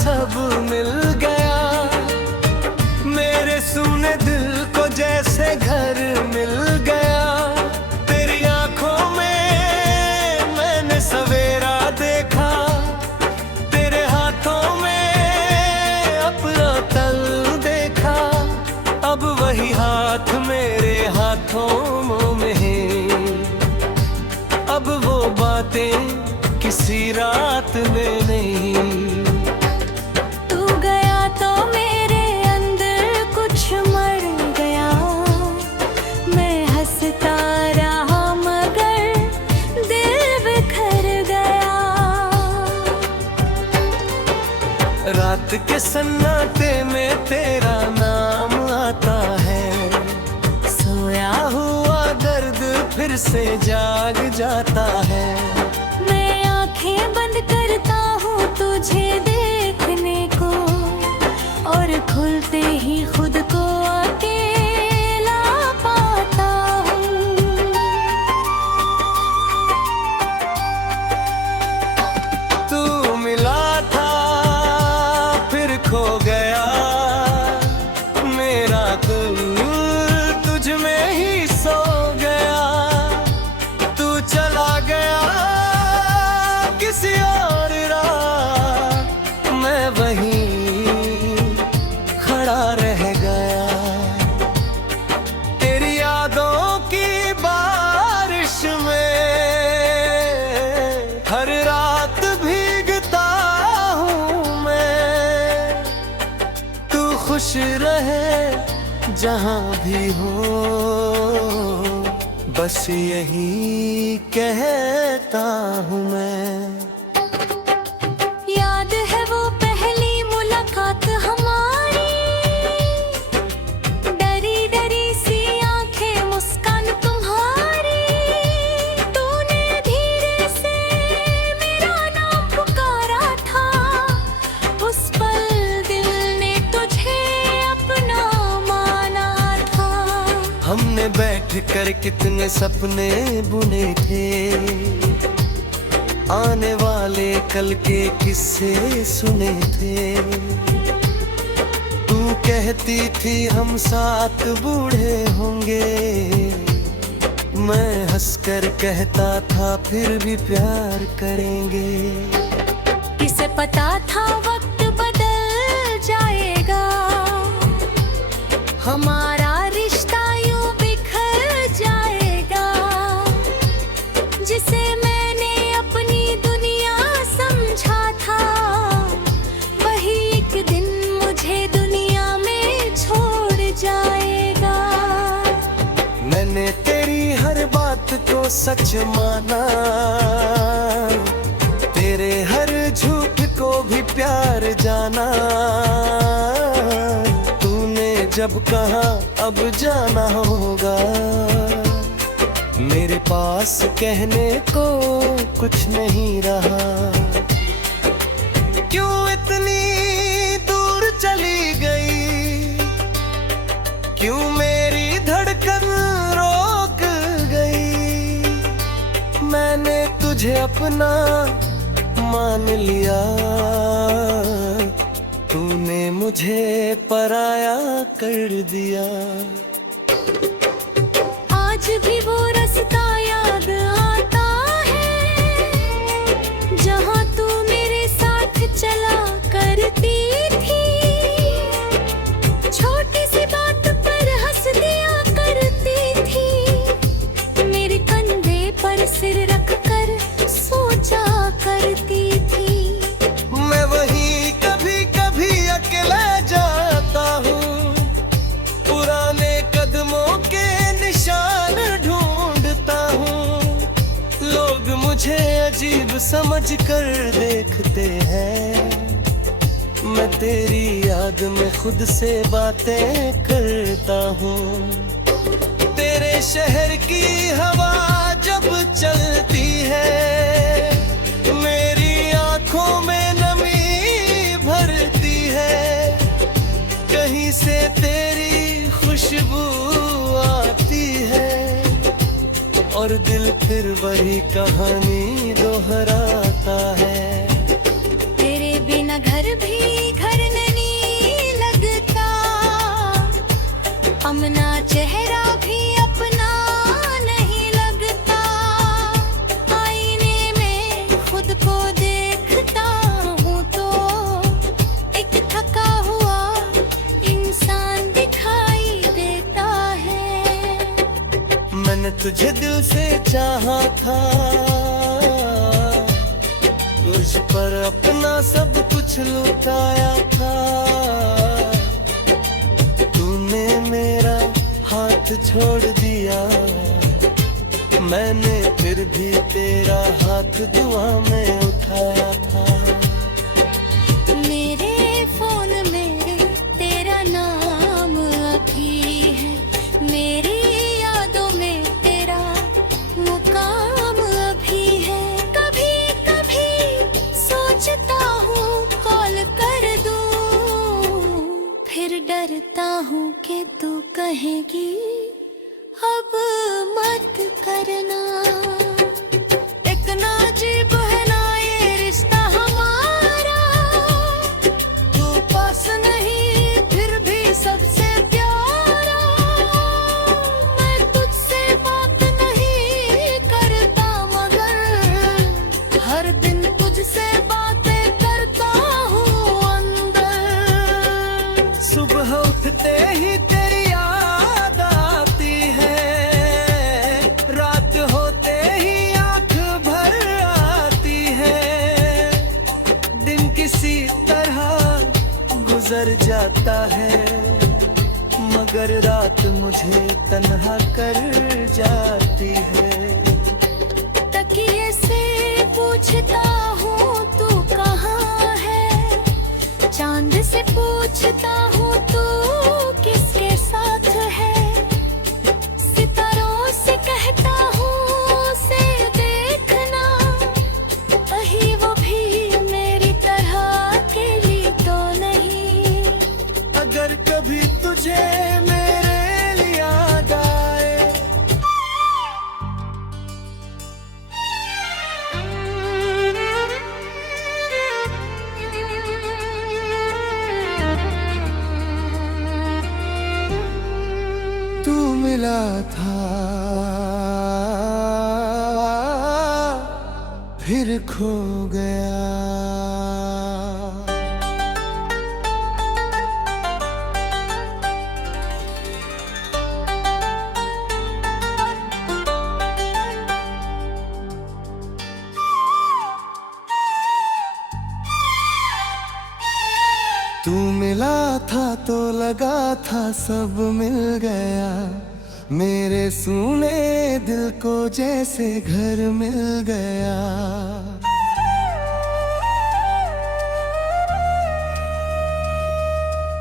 सब मिल गया। मेरे सुने दिल को जैसे घर मिल गया। तेरी आंखों में मैंने सवेरा देखा, तेरे हाथों में अपना तल देखा। अब वही हाथ मेरे हाथों में है, अब वो बातें किसी रात में नहीं। तू गया तो मेरे अंदर कुछ मर गया। मैं हंसता रहा मगर दिल बिखर गया। रात के सन्नाटे में तेरा नाम आता है। सोया हुआ दर्द फिर से जाग जाता है। मैं आंखें बंद करता हूँ तुझे देखने को, और खुलते ही खुद को अकेला पाता हूँ। तू मिला था फिर खो गया, मेरा दिल तुझ में ही सो गया। तू चला गया किसी और राह, मैं वहीं खड़ा रह गया। तेरी यादों की बारिश में हर रात भीगता हूँ मैं। तू खुश रहे जहाँ भी हो, बस यही कहता हूँ मैं। याद है वो पहली मुलाकात हमारी, डरी डरी सी आंखें मुस्कान तुम्हारी। तूने धीरे से मेरा नाम पुकारा था, उस पल दिल ने तुझे अपना माना था। हमने बैठ कर कितने सपने बुने थे, आने वाले कल के किस्से सुने थे। तू कहती थी हम साथ बूढ़े होंगे, मैं हंसकर कहता था फिर भी प्यार करेंगे। किसे पता था वक्त बदल जाएगा, हमारा रिश्ता यूं बिखर जाएगा। जिसे मैंने अपनी दुनिया समझा था, वही एक दिन मुझे दुनिया में छोड़ जाएगा। मैंने तेरी हर बात को सच माना, तेरे हर झूठ को भी प्यार जाना। तूने जब कहा अब जाना होगा, मेरे पास कहने को कुछ नहीं रहा। क्यों इतनी दूर चली गई, क्यों मेरी धड़कन रोक गई। मैंने तुझे अपना मान लिया, तूने मुझे पराया कर दिया। आज भी वो रास्ता याद आता है, जहाँ तू मेरे साथ चला करती थी। छोटी सी बात पर हंस दिया करती थी, मेरे कंधे पर सिर रख कर सोचा करती थी। मैं वहीं कभी कभी अकेला जाता हूँ, पुराने कदमों के निशान ढूंढता हूँ। लोग मुझे अजीब समझ कर देखते हैं, मैं तेरी याद में खुद से बातें करता हूँ। तेरे शहर की हवा जब चलती है, मेरी आंखों में नमी भरती है। कहीं से तेरी खुशबू आती है, और दिल फिर वही कहानी दोहराता है। तेरे बिना घर भी घर नहीं लगता, अपना चेहरा भी अपना नहीं लगता, आईने में खुद को देखता हूँ तो एक थका हुआ इंसान दिखाई देता है। मैंने तुझे दिल से चाहा था, तुझ पर अपना सब कुछ लुटाया था, तूने मेरा हाथ छोड़ दिया, मैंने फिर भी तेरा हाथ दुआ में उठाया था। मेरे फोन में तेरा नाम अभी है, मेरी यादों में तेरा मुकाम अभी है। कभी कभी सोचता हूँ कॉल कर दूँ, फिर डरता हूँ कि तू कहेगी अब मत करना। एक नाजीब है ना ये रिश्ता हमारा, तू पास नहीं फिर भी सबसे प्यारा। मैं तुझसे बात नहीं करता मगर हर दिन तुझसे बातें करता हूँ अंदर। सुबह उठते ही तेरी याद आती है, रात होते ही आंख भर आती है, दिन किसी तरह गुजर जाता है, मगर रात मुझे तन्हा कर जाती है। तकिए से पूछता हूँ तू कहाँ है, चांद से पूछता हूँ तू किसके साथ है, सितारों से कहता हूँ उसे देखना, कहीं वो भी मेरी तरह अकेली तो नहीं। अगर कभी तुझे मेरे लिए याद आए, तू मिला था फिर खो गया। तू मिला था तो लगा था सब मिल गया, मेरे सूने दिल को जैसे घर मिल गया।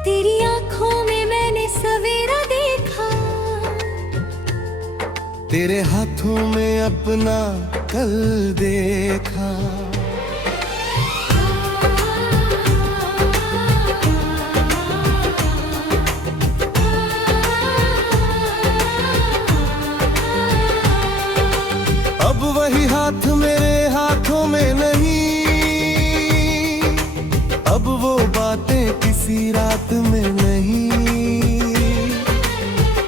तेरी आंखों में मैंने सवेरा देखा, तेरे हाथों में अपना कल देखा। अब वही हाथ मेरे हाथों में नहीं, अब वो बातें किसी रात में नहीं।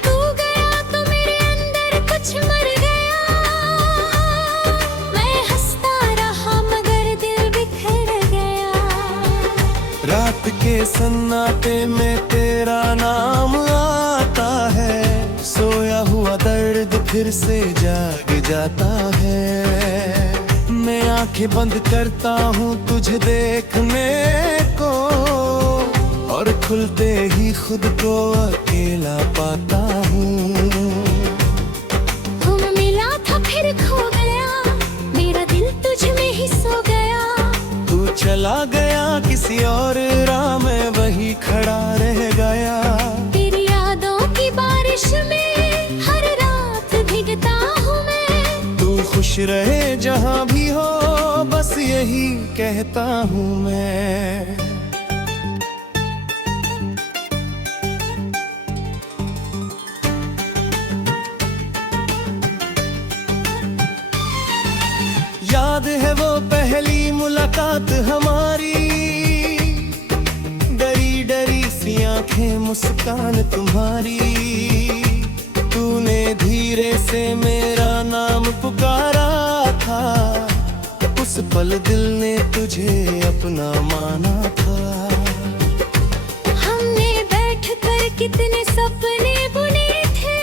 तू गया तो मेरे अंदर कुछ मर गया, मैं हंसता रहा मगर दिल बिखर गया। रात के सन्नाटे में तेरा नाम आता है, सोया हुआ दर्द फिर से जाग जाता है। मैं आंखें बंद करता हूँ तुझे देखने को, और खुलते ही खुद को अकेला पाता हूँ। हम मिला था फिर खो गया, मेरा दिल तुझ में ही सो गया। तू चला गया किसी और राह में वही खड़ा रह गया। तेरी यादों की बारिश में हर रात भीगता हूँ मैं। तू खुश रहे जहाँ भी हो, बस यही कहता हूँ मैं। याद है वो पहली मुलाकात हमारी, आंखें मुस्कान तुम्हारी, तूने धीरे से मेरा नाम पुकारा था, उस पल दिल ने तुझे अपना माना था। हमने बैठकर कितने सपने बुने थे,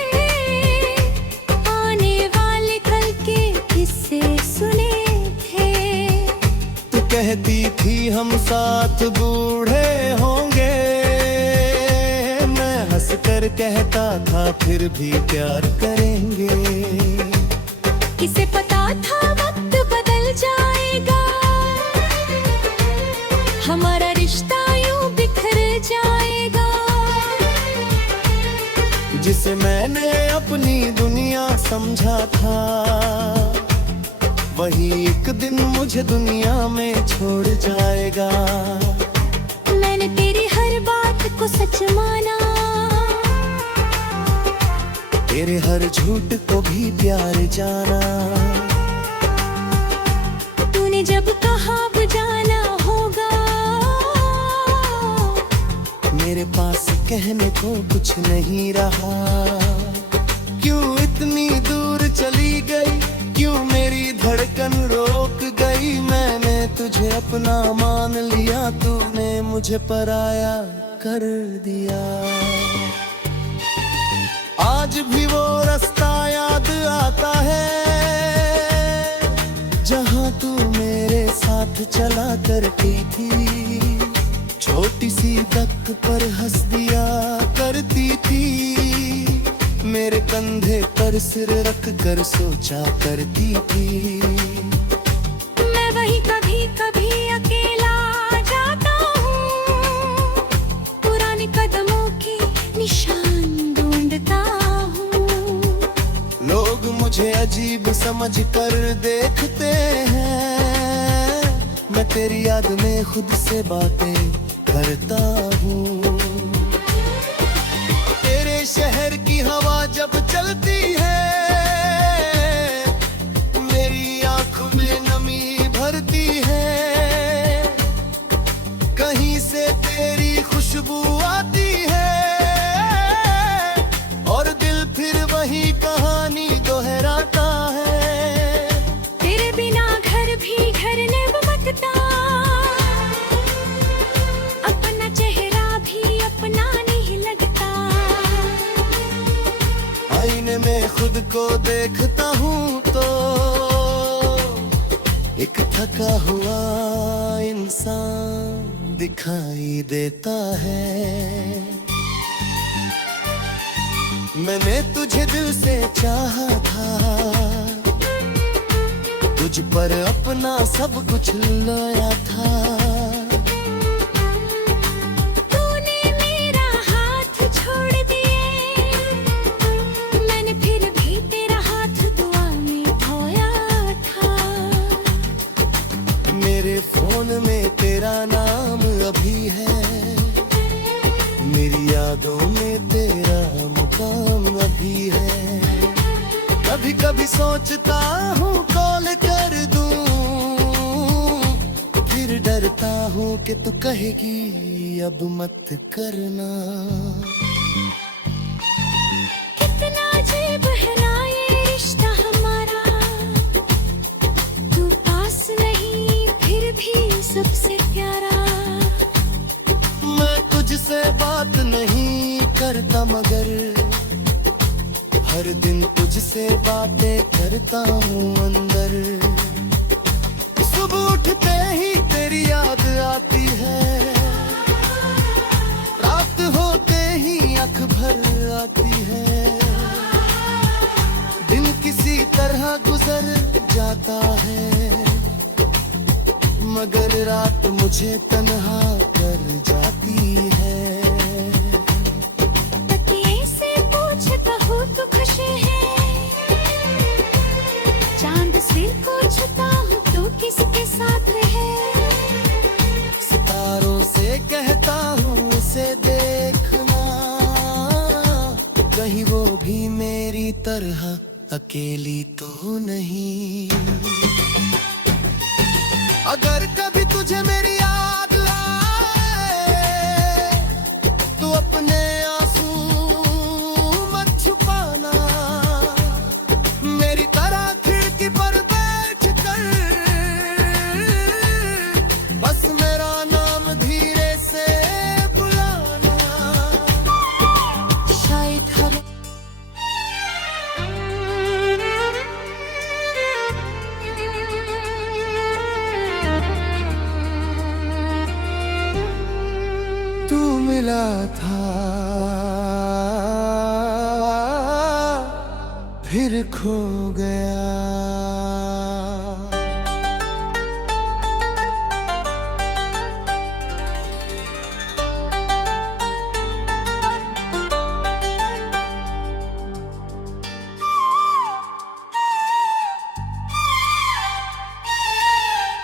आने वाले कल के किस्से सुने थे। तू कहती थी हम साथ बूढ़े होंगे, मैं हंस कर कहता था फिर भी प्यार करेंगे। किसे पता था वक्त बदल जाएगा, हमारा रिश्ता यूं बिखर जाएगा। जिसे मैंने अपनी दुनिया समझा था, वही एक दिन मुझे दुनिया में छोड़ जाएगा। मैंने तेरी हर बात को सच माना, तेरे हर झूठ को भी प्यार जाना। तूने जब कहा अब जाना होगा, मेरे पास कहने को कुछ नहीं रहा। क्यों इतनी दूर चली गई, क्यों मेरी धड़कन रोक गई। मैंने तुझे अपना मान लिया, तूने मुझे पराया कर दिया। आज भी वो रास्ता याद आता है, जहाँ तू मेरे साथ चला करती थी। छोटी सी तख्त पर हंस दिया करती थी, मेरे कंधे पर सिर रख कर सोचा करती थी। मैं वही कभी कभी अकेला जाता हूँ, पुराने कदमों के निशान ढूंढता हूँ। लोग मुझे अजीब समझ कर देखते हैं, मैं तेरी याद में खुद से बातें करता हूँ। तेरे शहर की हवा जब चलती है, मेरी आंखों में नमी भरती है। कहीं से तेरी खुशबू आती है, और दिल फिर वही कहानी दोहराता है। तेरे बिना घर भी घर ने बमकता, अपना चेहरा भी अपना नहीं लगता। आईने में खुद को देखता हूँ तो एक थका हुआ इंसान दिखाई देता है। मैंने तुझे दिल से चाहा था, तुझ पर अपना सब कुछ लाया था। तूने मेरा हाथ छोड़ दिए, मैंने फिर भी तेरा हाथ दुआ में धोया था। मेरे फोन में तेरा नाम अभी है, मेरी यादों में तेरा मुकाम अभी है। कभी कभी सोचता हूँ कॉल कर दूं, फिर डरता हूँ कि तू कहेगी अब मत करना। कितना अजीब है ना ये रिश्ता हमारा, तू पास नहीं फिर भी सबसे प्यारा। मैं तुझसे बात नहीं करता, मगर हर दिन तुझसे बातें करता हूँ अंदर। सुबह उठते ही तेरी याद आती है, रात होते ही आँख भर आती है। दिन किसी तरह गुजर जाता है, मगर रात मुझे तन्हा कर जाती है। तकिए से पूछता हूँ तू खुश है, चांद सिर को छुता हूँ तू किसके साथ है। सितारों से कहता हूँ उसे देखना, कहीं वो भी मेरी तरह अकेली तो नहीं। अगर कभी तुझे मेरी याद आए, तो था फिर खो गया।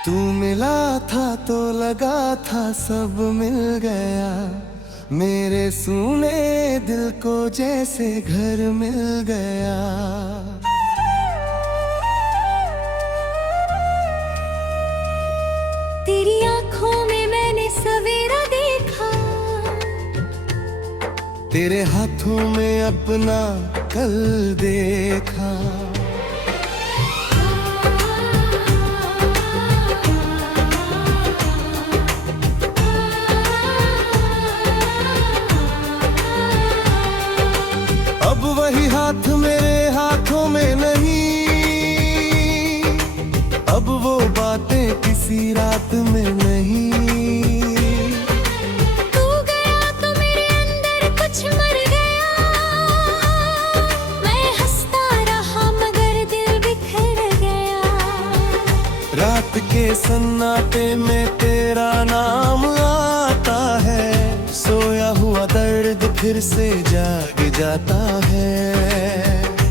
तू मिला था तो लगा था सब मिल गया, मेरे सूने दिल को जैसे घर मिल गया। तेरी आंखों में मैंने सवेरा देखा, तेरे हाथों में अपना कल देखा। अब वही हाथ मेरे हाथों में नहीं, अब वो बातें किसी रात में नहीं। तू गया तो मेरे अंदर कुछ मर गया, मैं हंसता रहा मगर दिल बिखर गया। रात के सन्नाटे में तेरा नाम आता है, सोया हुआ दर्द फिर से जाग जाता है।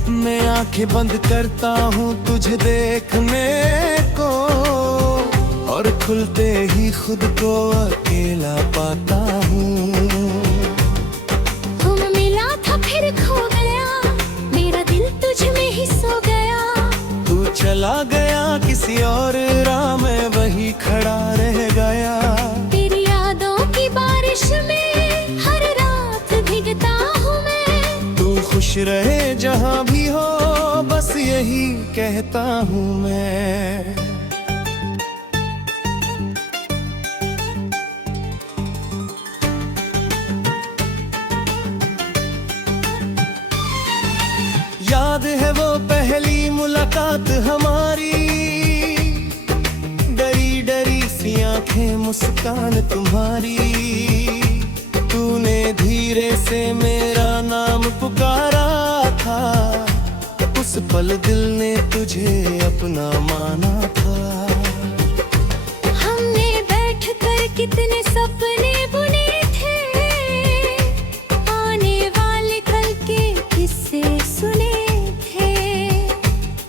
मैं आंखें बंद करता हूँ तुझे देखने को, और खुलते ही खुद को अकेला पाता हूँ। तुम मिला था फिर खो गया, मेरा दिल तुझ में ही सो गया। तू चला गया किसी और राह में वही खड़ा रह गया। तेरी यादों की बारिश में हर रात भीगता हूँ मैं। तू खुश रहे जहाँ भी हो, बस यही कहता हूँ मैं। याद है वो पहली मुलाकात हमारी, डरी डरी सी आंखें मुस्कान तुम्हारी। तूने धीरे से मेरा नाम पुकारा था, उस पल दिल ने तुझे अपना माना था। हमने बैठ कर कितने सपने बुने थे, आने वाले कल के किस्से सुने थे।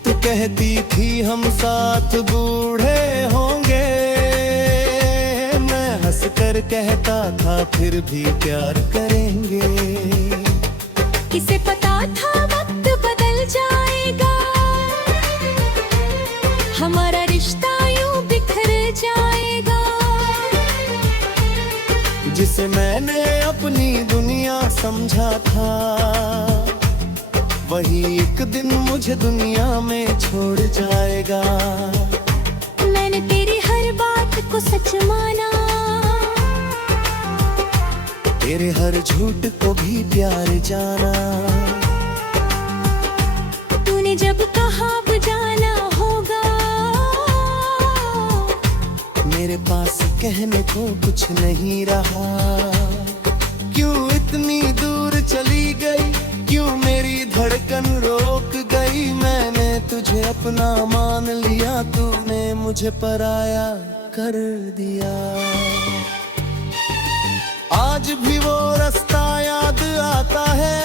तू कहती थी हम साथ बूढ़े होंगे, मैं हंस कर कहता था फिर भी प्यार करेंगे। किसे पता था वक्त बदल जाएगा, हमारा रिश्ता यूं बिखर जाएगा। जिसे मैंने अपनी दुनिया समझा था, वही एक दिन मुझे दुनिया में छोड़ जाएगा। मैंने तेरी हर बात को सच माना, तेरे हर झूठ को भी प्यार जाना। तूने जब कहा अब जाना होगा, मेरे पास कहने को कुछ नहीं रहा। क्यों इतनी दूर चली गई, क्यों मेरी धड़कन रोक गई। मैंने तुझे अपना मान लिया, तूने मुझे पराया कर दिया। आज भी वो रास्ता याद आता है,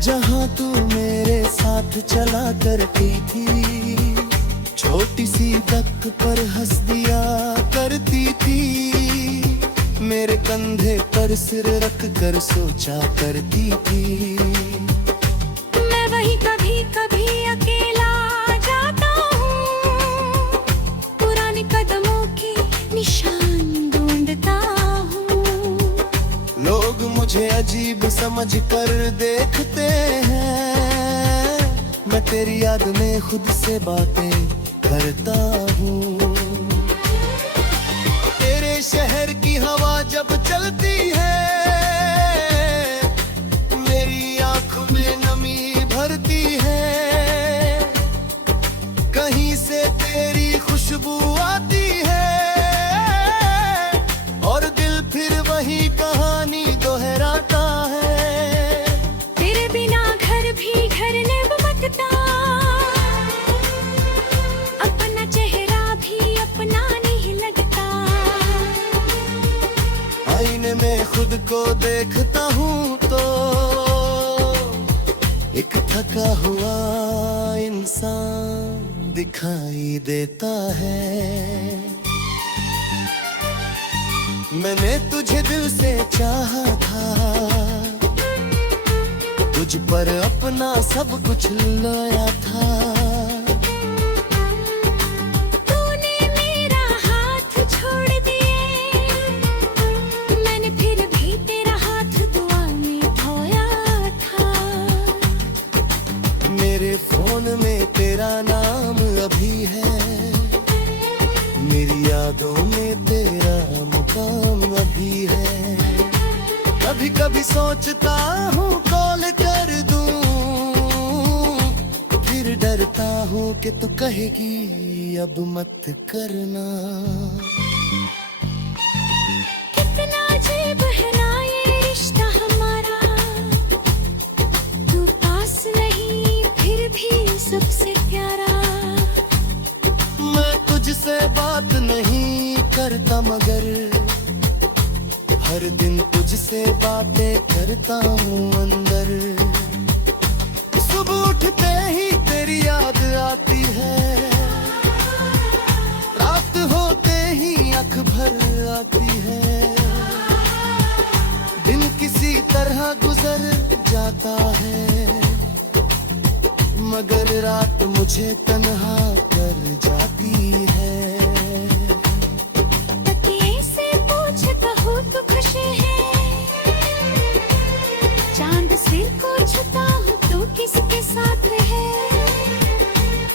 जहाँ तू मेरे साथ चला करती थी। छोटी सी दक पर हंस दिया करती थी, मेरे कंधे पर सिर रख कर सोचा करती थी। मैं वही कभी कभी अकेला जाता हूँ, पुराने कदमों के निशान ढूंढता हूँ। लोग मुझे अजीब समझ कर देखते हैं, मैं तेरी याद में खुद से बातें करता हूँ। तेरे शहर की हवा जब चलती है, मेरी आंखों में नमी भरती है। कहीं से तेरी खुशबू आती है, और दिल फिर वही खुद को देखता हूँ तो एक थका हुआ इंसान दिखाई देता है। मैंने तुझे दिल से चाहा था, तुझ पर अपना सब कुछ लाया था। तूने मेरा हाथ छोड़ दिए, मैंने फिर भी तेरा हाथ दुआ में धोया था। मेरे फोन में तेरा नाम अभी है, मेरी यादों में तेरा मुकाम अभी है। कभी कभी सोचता हूँ कॉल कर दूं, फिर डरता हूँ कि तू कहेगी अब मत करना। कितना अजीब है ना ये रिश्ता हमारा, तू पास नहीं फिर भी सबसे प्यारा। मैं तुझसे बात नहीं करता मगर हर दिन तुझसे बातें करता हूँ अंदर। सुबह उठते ही तेरी याद आती है, रात होते ही आँख भर आती है। दिन किसी तरह गुजर जाता है, मगर रात मुझे तन्हा कर जाती है। तकिए से पूछ कहूँ तू खुश है, चांद सिर को छुता हूँ तू किसके साथ है।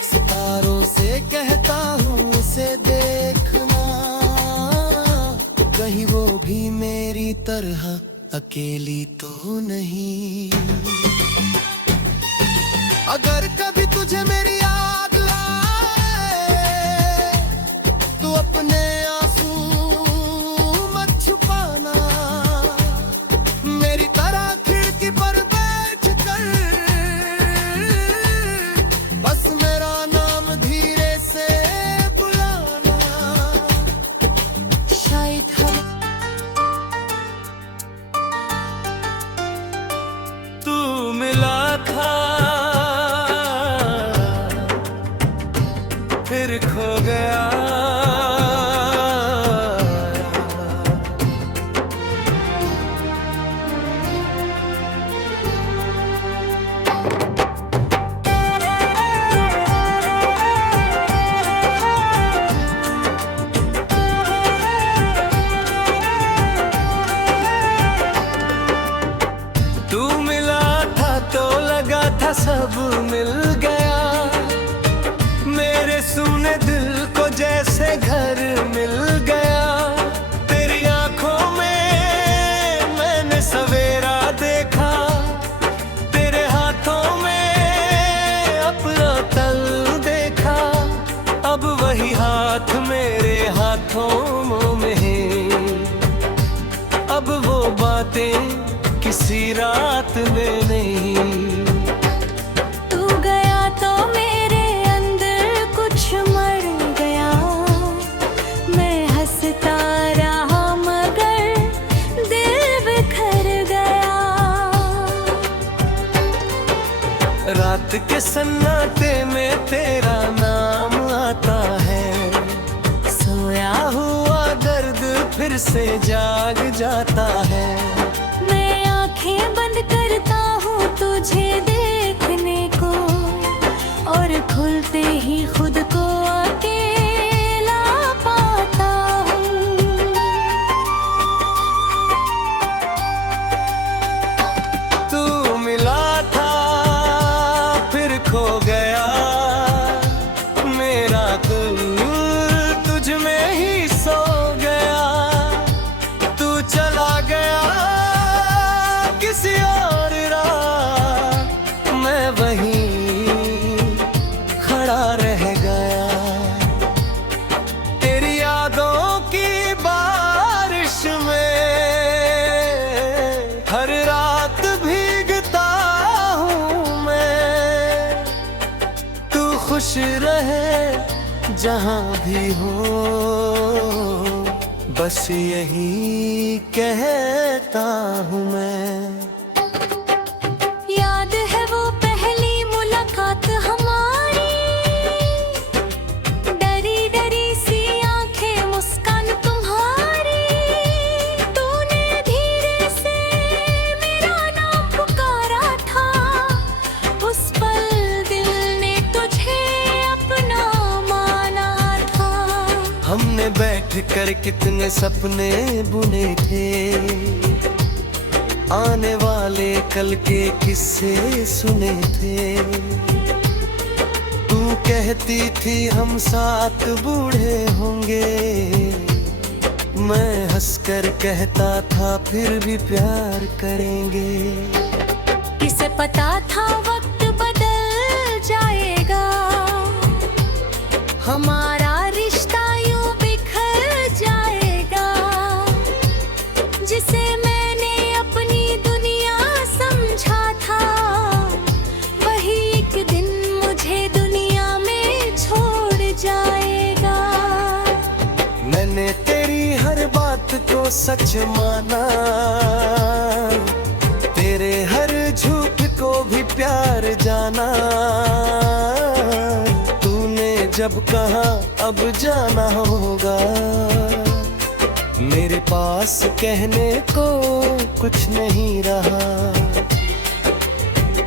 सितारों से कहता हूँ उसे देखना, कहीं वो भी मेरी तरह अकेली तो नहीं। अगर कभी तुझे मेरी याद आए तो अपने आंसू मत छुपाना। मेरी तरह खिड़की पर बैठ कर बस मेरा नाम धीरे से बुलाना। शायद हम तू मिला था फिर खो गया। तू मिला था तो लगा था सब मिल गया, मेरे सुने दिल को जैसे घर मिल गया। तेरी आंखों में मैंने सवेरा देखा, तेरे हाथों में अपना तल देखा। अब वही हाथ मेरे हाथों में है, अब वो बातें किसी रात में नहीं। तू गया तो मेरे अंदर कुछ मर गया, मैं हंसता रहा मगर दिल बिखर गया। रात के सन्नाटे में तेरा नाम आता है, सोया हुआ दर्द फिर से जाग जाता है। मैं आंखें बंद करता हूँ तुझे देखने को, और खुलते ही खुद को अकेला पाता हूँ। तू मिला था फिर खो गया, मेरा दिल तुझ में ही सो गया। तू चला गया किसी और राह, मैं वहीं खड़ा रह गया। तेरी यादों की बारिश में हर रात भीगता हूँ मैं। तू खुश रहे जहाँ भी हो, बस यही कहता हूँ मैं। याद है वो पहली मुलाकात हमारी, डरी डरी सी आंखें मुस्कान तुम्हारी, तूने धीरे से मेरा नाम पुकारा था, उस पल दिल ने तुझे अपना माना था। हमने बैठ कर कितने सपने बुने थे, आने वाले कल के किस्से सुने थे। तू कहती थी हम साथ बूढ़े होंगे, मैं हंसकर कहता था फिर भी प्यार करेंगे। किसे पता था वक्त बदल जाएगा, हमारा रिश्ता यूं बिखर जाएगा। जिसे मैंने अपनी दुनिया समझा था, वही एक दिन मुझे दुनिया में छोड़ जाएगा। मैंने तेरी हर बात को सच माना, तेरे हर झूठ को भी प्यार जाना। तूने जब कहा अब जाना होगा, मेरे पास कहने को कुछ नहीं रहा।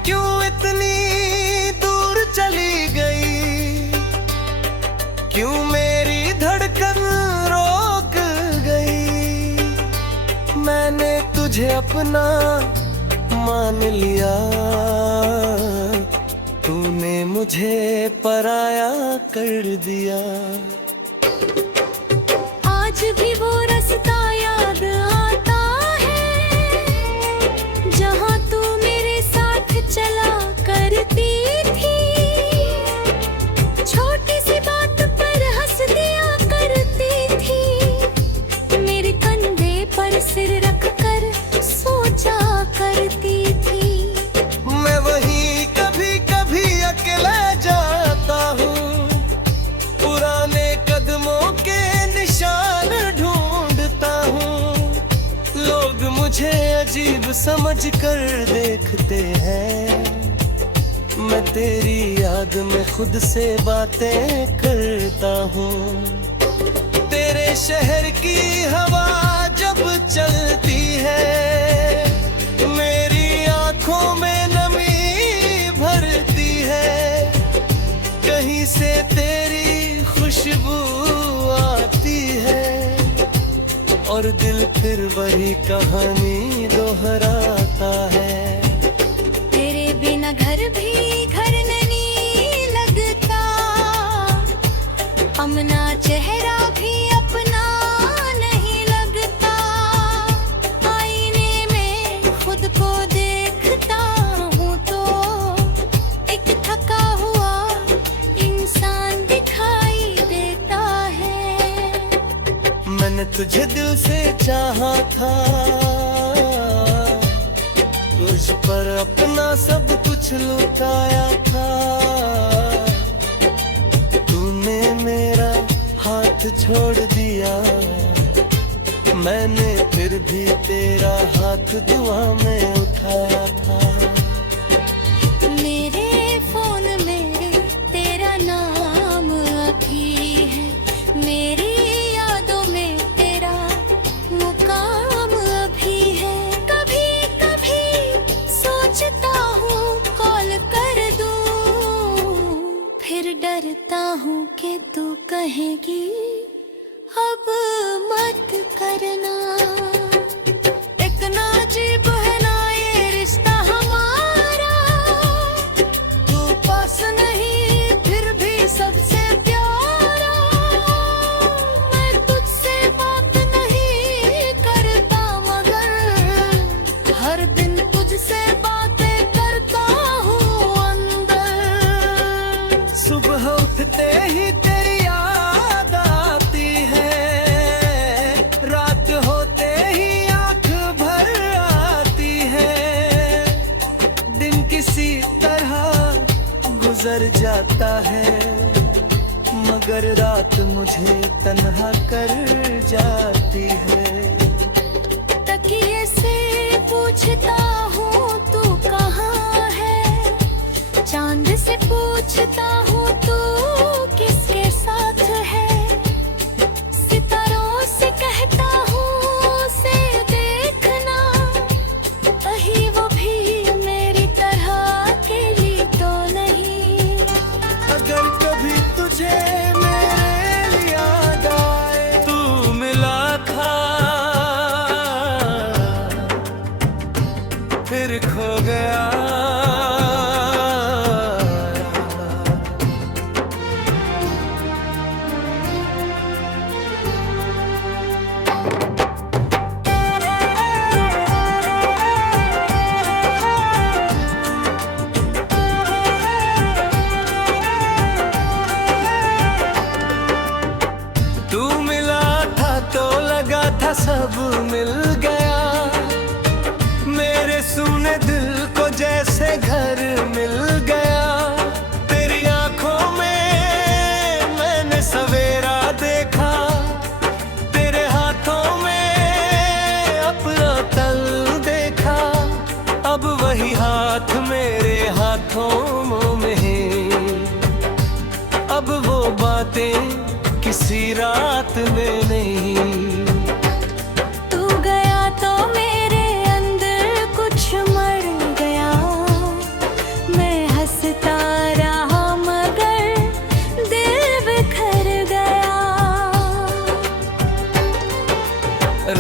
क्यों इतनी दूर चली गई, क्यों मेरी धड़कन रोक गई। मैंने तुझे अपना मान लिया, तूने मुझे पराया कर दिया। आज भी वो रास्ता याद आता है, जहाँ तू मेरे साथ चला करती थी। छोटी सी बात पर हंस दिया करती थी, मेरे कंधे पर सिर रख कर सोचा करती थी। मैं वही कभी कभी अकेला जाता हूँ, पुराने कदमों के निशान ढूंढता हूँ। लोग मुझे अजीब समझ कर देखते हैं, मैं तेरी याद में खुद से बातें करता हूँ। तेरे शहर की हवा जब चलती है, मेरी आंखों में नमी भरती है। कहीं से तेरी खुशबू आती है, और दिल फिर वही कहानी दोहराता है। तेरे बिना घर भी घर नहीं लगता, अपना चेहरा भी अपना नहीं लगता। आईने में खुद को देखता हूँ तो एक थका हुआ इंसान दिखाई देता है। मैंने तुझे दिल से चाहा था, तुझ पर अपना सब कुछ लुटाया था। तूने मेरा हाथ छोड़ दिया, मैंने फिर भी तेरा हाथ दुआ में उठाया था। मेरे फोन में तेरा नाम अभी है, मेरी यादों में तेरा मुकाम अभी है। कभी कभी सोचता हूँ कॉल कर दूँ, फिर डरता हूँ कि तू कहेगी अब मत करना। एक नाजीब है ना ये रिश्ता हमारा, तू पास नहीं फिर भी सबसे प्यारा। मैं तुझसे बात नहीं करता मगर हर दिन तुझसे बातें करता हूँ अंदर। सुबह उठते ही तेरी याद आती है, रात होते ही आंख भर आती है। दिन किसी तरह गुजर जाता है, मगर रात मुझे तन्हा कर जाती है। तकिए से पूछता हूँ तू कहाँ है, चांद से पूछता हूँ तू किसके साथ है, सितारों से कहता हूँ उसे देखना, कहीं वो भी मेरी तरह अकेली तो नहीं। अगर कभी तुझे मेरे लिए याद आए, तू मिला था फिर खो गया। तू मिला था तो लगा था सब मिल गया, मेरे सुने दिल को जैसे घर मिल गया। तेरी आंखों में मैंने सवेरा देखा, तेरे हाथों में अपना तल देखा, अब वही हाथ मेरे हाथों में है, अब वो बातें किसी रात में नहीं। तू गया तो मेरे अंदर कुछ मर गया, मैं हंसता रहा मगर दिल बिखर गया।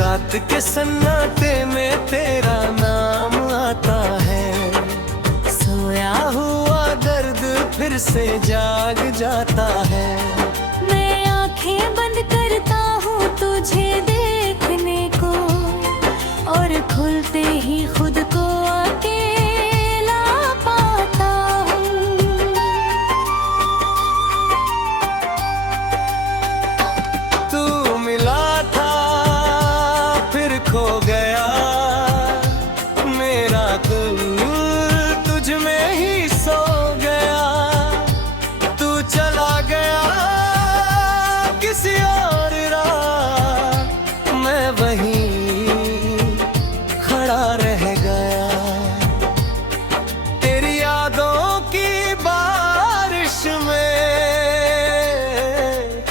रात के सन्नाटे में तेरा नाम आता है, सोया हुआ दर्द फिर से जाग जाता है। मैं आंखें बंद करता हूँ तुझे देखने को, और खुलते ही खुद को अकेला पाता हूँ। तू मिला था फिर खो गया, मेरा दिल तुझ में ही सो गया। तू चला गया किसी और राह, मैं वहीं खड़ा रह गया। तेरी यादों की बारिश में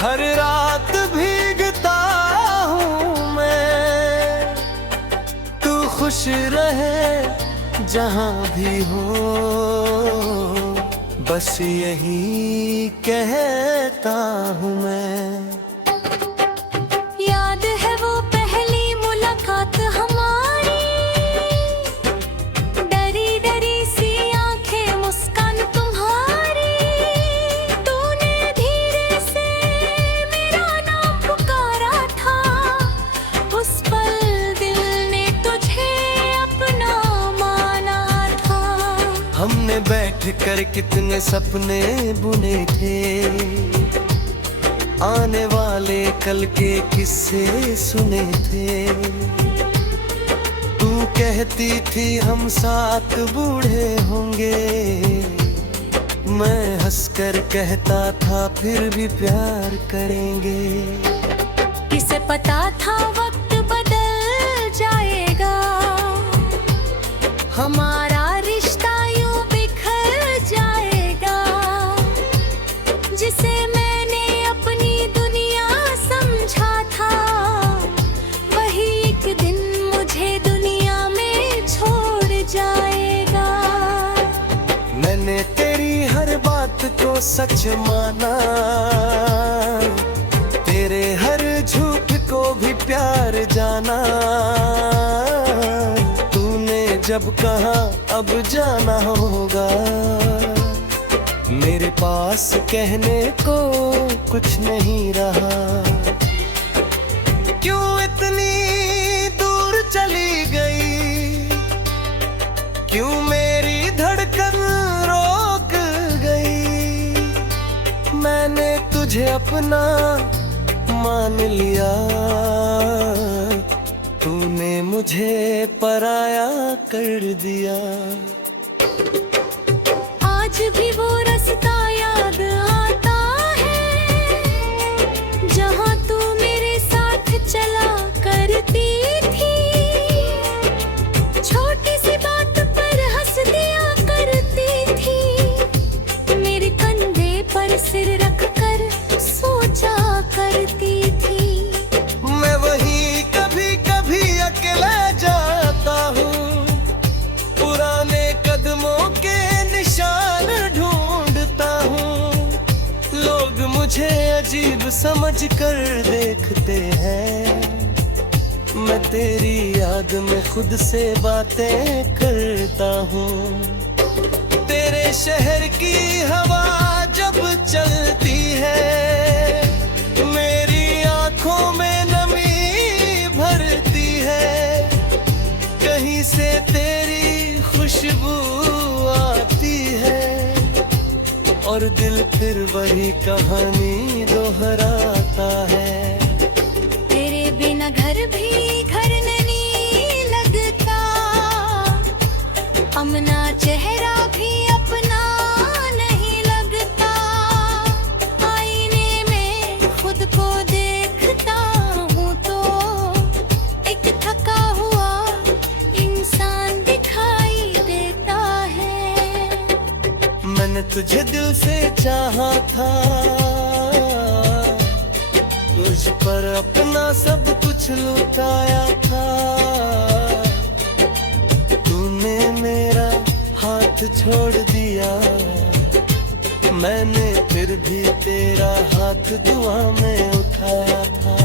हर रात भीगता हूँ मैं। तू खुश रहे जहाँ भी हो, बस यही कहता हूँ मैं। याद है वो पहली मुलाकात हमारी, डरी डरी सी आंखें मुस्कान तुम्हारी, तूने धीरे से मेरा नाम पुकारा था, उस पल दिल ने तुझे अपना माना था। हमने बैठ कर कितने सपने बुने थे, आने वाले कल के किस्से सुने थे। तू कहती थी हम साथ बूढ़े होंगे, मैं हंसकर कहता था फिर भी प्यार करेंगे। किसे पता था वक्त बदल जाएगा, हमारा रिश्ता यूं बिखर जाएगा। जिसे मैंने अपनी दुनिया समझा था, वही एक दिन मुझे दुनिया में छोड़ जाएगा। मैंने तेरी हर बात को सच माना, तेरे हर झूठ को भी प्यार जाना। तूने जब कहा अब जाना होगा, मेरे पास कहने को कुछ नहीं रहा। क्यों इतनी दूर चली गई, क्यों मेरी धड़कन रोक गई। मैंने तुझे अपना मान लिया, तूने मुझे पराया कर दिया। आज भी वो रास्ता याद आता है, समझ कर देखते हैं। मैं तेरी याद में खुद से बातें करता हूँ। तेरे शहर की हवा जब चलती है, मेरी आंखों में नमी भरती है। कहीं से तेरी खुशबू आती है और दिल फिर वही कहानी दोहराता है। तेरे बिना घर भी घर नहीं लगता, अपना चेहरा भी अपना नहीं लगता। आईने में खुद को देखता हूँ तो एक थका हुआ इंसान दिखाई देता है। मैंने तुझे दिल से चाहा था, तुझ पर अपना सब कुछ लुटाया था। तूने मेरा हाथ छोड़ दिया, मैंने फिर भी तेरा हाथ दुआ में उठाया था।